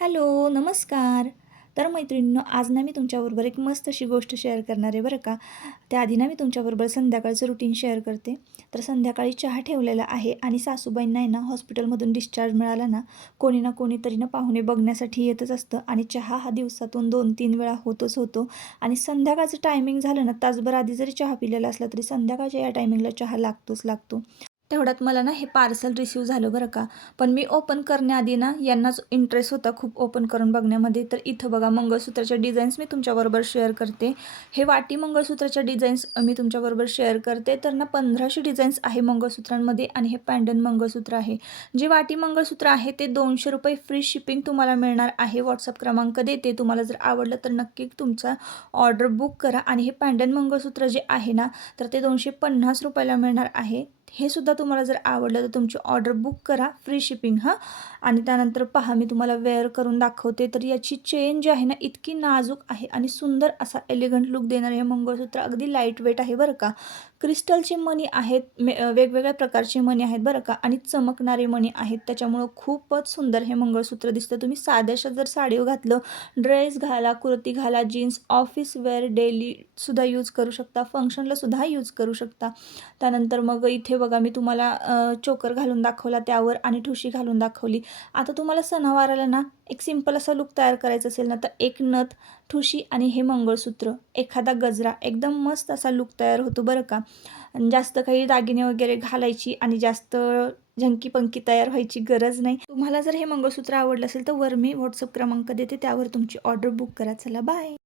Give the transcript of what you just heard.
Hello, नमस्कार. तर मैत्रिणींनो, आज ना मी तुमच्याबरोबर एक मस्त अशी गोष्ट शेअर करणार आहे बरं का. त्याआधी ना मी तुमच्याबरोबर संध्याकाळचं रुटीन शेअर करते. तर संध्याकाळी चहा ठेवलेला आहे आणि सासूबाईंना आहे ना हॉस्पिटलमधून डिस्चार्ज मिळाला ना, कोणी ना कोणीतरी ना पाहुणे बघण्यासाठी येतच असतं आणि चहा हा दिवसातून 2-3 वेळा होतच होतो. आणि संध्याकाळचं टायमिंग झालं ना, तासभर आधी जरी चहा पिलेला असला तरी संध्याकाळच्या या टायमिंगला चहा लागतोच लागतो. तेवढ्यात मला ना हे पार्सल रिसीव्ह झालं बरं का. पण मी ओपन करण्याआधी ना यांनाच इंटरेस्ट होता खूप ओपन करून बघण्यामध्ये. तर इथं बघा मंगळसूत्राच्या डिझाईन्स मी तुमच्याबरोबर शेअर करते. हे वाटी मंगळसूत्राच्या डिझाईन्स मी तुमच्याबरोबर शेअर करते. तर ना 1500 डिझाईन्स आहे मंगळसूत्रांमध्ये आणि हे पॅन्डन मंगळसूत्र आहे. जे वाटी मंगळसूत्र आहे ते ₹200 फ्री शिपिंग तुम्हाला मिळणार आहे. व्हॉट्सअप क्रमांक देते. तुम्हाला जर आवडलं तर नक्की तुमचा ऑर्डर बुक करा. आणि हे पॅन्डन मंगळसूत्र जे आहे ना, तर ते ₹250 ला मिळणार आहे. हे सुद्धा तुम्हाला जर आवडलं तर तुमची ऑर्डर बुक करा, फ्री शिपिंग हां. आणि त्यानंतर पहा मी तुम्हाला वेअर करून दाखवते. तर याची चेन जी आहे ना इतकी नाजूक आहे आणि सुंदर असा एलिगंट लुक देणारे हे मंगळसूत्र अगदी लाईट वेट आहे बरं का. क्रिस्टलचे मणी आहेत, वेगवेगळ्या प्रकारचे मणी आहेत बरं का आणि चमकणारे मणी आहेत. त्याच्यामुळं खूपच सुंदर हे मंगळसूत्र दिसतं. तुम्ही साध्याशा जर साडीवर घातलं, ड्रेस घाला, कुर्ती घाला, जीन्स, ऑफिस वेअर, डेलीसुद्धा यूज करू शकता, फंक्शनलासुद्धा यूज करू शकता. त्यानंतर मग इथे बघा मी तुम्हाला चोकर घालून दाखवला त्यावर आणि ठुशी घालून दाखवली. आता तुम्हाला सणावाराला ना एक सिंपल असा लूक तयार करायचा असेल ना, तर एक नथ, ठुशी आणि हे मंगळसूत्र, एखादा गजरा, एकदम मस्त असा लूक तयार होतो बरं का. आणि जास्त काही दागिने वगैरे घालायची आणि जास्त झंकी-पंकी तयार व्हायची गरज नाही. तुम्हाला जर हे मंगळसूत्र आवडलं असेल तर वर मी व्हॉट्सअप क्रमांक देते, त्यावर तुमची ऑर्डर बुक करा. चला बाय.